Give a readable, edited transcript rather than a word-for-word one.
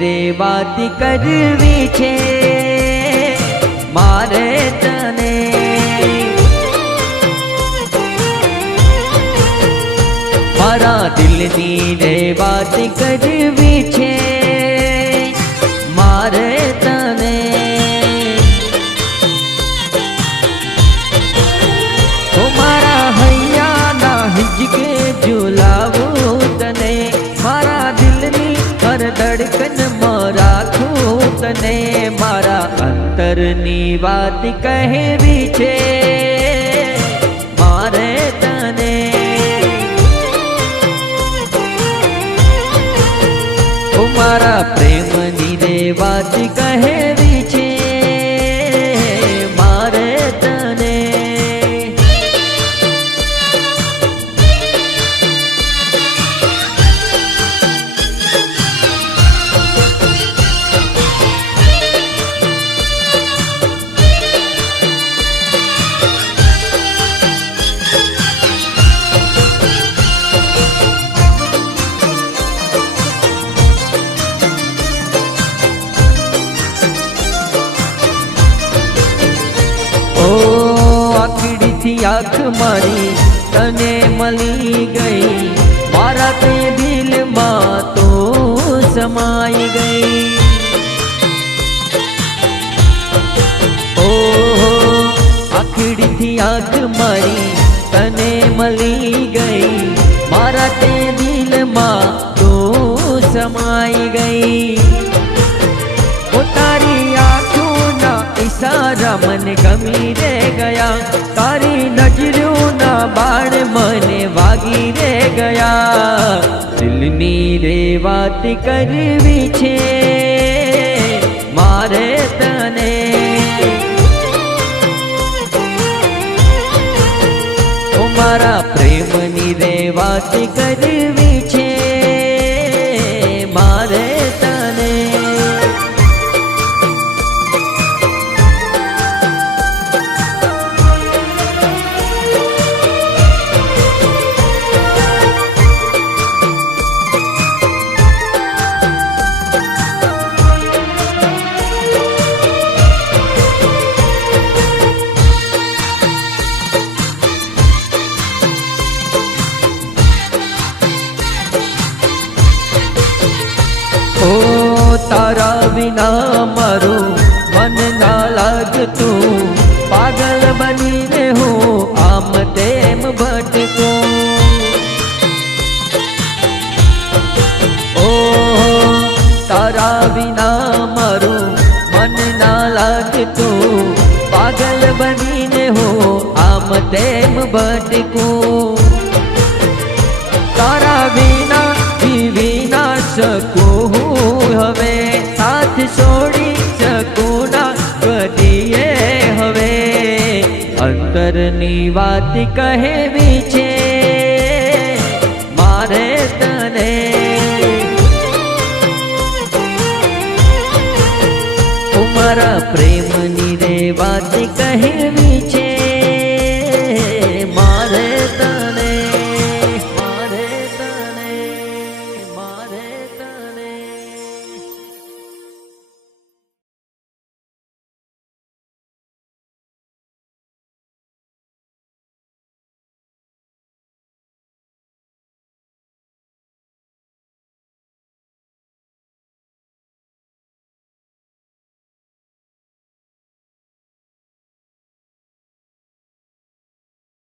રે વાત કરવી છે મારે તને. મારા દિલની રે વાત કરવી છે મારે તને. મારા હૈયાના હિજકે ઝુલાવું તને, મારા દિલની હર ધડકનમાં રાખું તને. મારા અંતરની વાત કહેવી છે મારે તને. મારા પ્રેમની રે વાત કહેવી છે મારે તને. આંખ મારી તને મળી ગઈ, મારા તે દિલમાં તો સમાઈ ગઈ. ઓહો આખડીથી આંખ મારી તને મળી ગઈ, મારા તે દિલમાં તો સમાઈ ગઈ. તારી આંખોના ઈશારા મને ગમી રે ગયા, તારી નજરોના બાણ મને વાગી રે ગયા. દિલની રે વાત કરવી છે મારે તને. ઓ મારા પ્રેમની રે વાત કરવી છે મારે તને. તારા વિના મારું મન ના લાગતું, પાગલ બનીને હું આમ તેમ ભટકું. ઓ તારા વિના મારું મન ના લાગતું, પાગલ બનીને હું આમ તેમ ભટકું. તારા વિના જીવી ના શકું હવે, સાથ છોડી શકું ના કદીએ હવે. અંતરની વાત કહેવી છે મારે તને. મારા પ્રેમની રે વાત કહેવી